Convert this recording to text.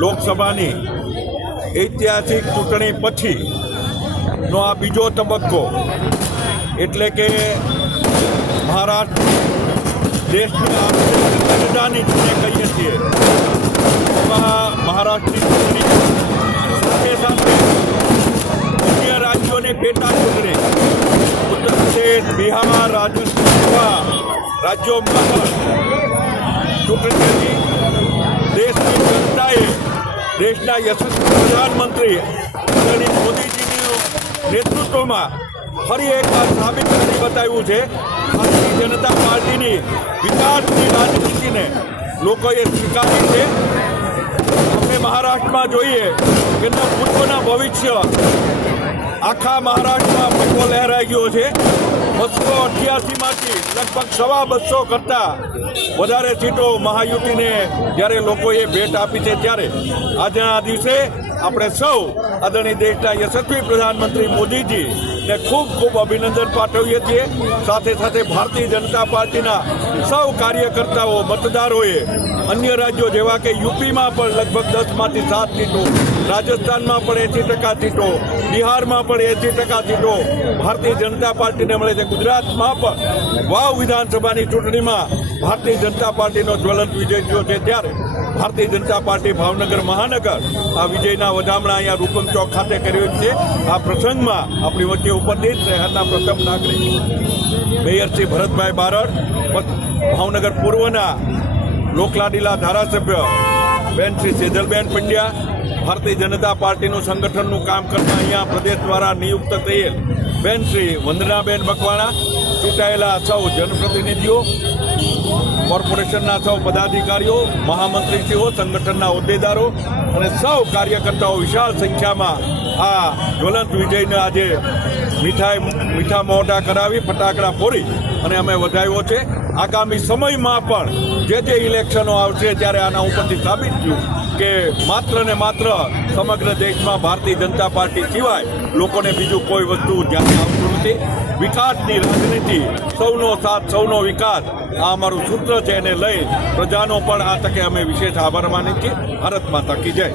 લોકસભાની ઐતિહાસિક ચૂંટણી પછીનો આ બીજો તબક્કો એટલે કે મહારાષ્ટ્ર દેશની રાજધાની જેને કહીએ છીએ એમાં મહારાષ્ટ્રની ચૂંટણી સાથે અન્ય રાજ્યોની પેટા ચૂંટણી ઉત્તર પ્રદેશ, બિહાર, રાજસ્થાન જેવા રાજ્યોમાં ચૂંટણી દેશની જનતાએ દેશના યશસ્વી પ્રધાનમંત્રી આદરણીય મોદીજીના નેતૃત્વમાં ફરી એકવાર સાબિત કરી બતાવ્યું છે ભારતીય જનતા પાર્ટીની વિકાસની રાજનીતિને લોકોએ સ્વીકારી છે. આપણે મહારાષ્ટ્રમાં જોઈએ કે પૂર્વના ભવિષ્ય આખા મહારાષ્ટ્રમાં પટ્ટો લહેરાઈ ગયો છે. 288માંથી લગભગ 250 કરતાં વધારે સીટો મહાયુતિને જ્યારે લોકોએ ભેટ આપી છે ત્યારે આજના દિવસે આપણે સૌ આદરણીય દેશના યશસ્વી પ્રધાનમંત્રી મોદીજીને ખૂબ ખૂબ અભિનંદન પાઠવીએ છીએ. સાથે સાથે ભારતીય જનતા પાર્ટીના સૌ કાર્યકર્તાઓ મતદારોએ અન્ય રાજ્યો જેવા કે યુપીમાં પણ લગભગ 10માંથી 7 સીટો, રાજસ્થાનમાં પણ 80% સીટો, બિહારમાં પણ 80% સીટો ભારતીય જનતા પાર્ટીને મળે છે. ગુજરાતમાં પણ વાવ વિધાનસભાની ચૂંટણીમાં ભારતીય જનતા પાર્ટીનો જ્વલંત વિજય થયો છે ત્યારે ભારતીય જનતા પાર્ટી ભાવનગર મહાનગર આ વિજયના વધામણા અહીંયા રૂપમ ચોક ખાતે કર્યો છે. આ પ્રસંગમાં આપણી વચ્ચે ઉપસ્થિત શહેરના પ્રથમ નાગરિક મેયર શ્રી ભરતભાઈ બારડ, ભાવનગર પૂર્વના લોકલાડીલા ધારાસભ્ય બેન શ્રી સેજલબેન પંડ્યા, ભારતીય જનતા પાર્ટીનું સંગઠનનું કામ કરતા અહીંયા પ્રદેશ દ્વારા નિયુક્ત થયેલ બેન શ્રી વંદનાબેન બકવાણા, ચૂંટાયેલા સૌ જનપ્રતિનિધિઓ, કોર્પોરેશનના સૌ પદાધિકારીઓ, મહામંત્રીશ્રીઓ, સંગઠનના હોદ્દેદારો અને સૌ કાર્યકર્તાઓ વિશાળ સંખ્યામાં આ જ્વલંત વિજયને આજે મીઠા મોઢા કરાવી ફટાકડા ફોડી અને અમે વધાવ્યો છે. આગામી સમયમાં પણ જે ઇલેક્શનો આવશે ત્યારે આના ઉપરથી સાબિત થયું કે માત્ર ને માત્ર સમગ્ર દેશમાં ભારતીય જનતા પાર્ટી સિવાય લોકોને બીજું કોઈ વસ્તુ ધ્યાન આવતું નથી. વિકાસની રાજનીતિ, સૌનો સાથ, સૌનો વિકાસ આ અમારું સૂત્ર છે. એને લઈ પ્રજાનો પણ આ તકે અમે વિશેષ આભાર માનીએ છીએ. ભારત માતા કી જય.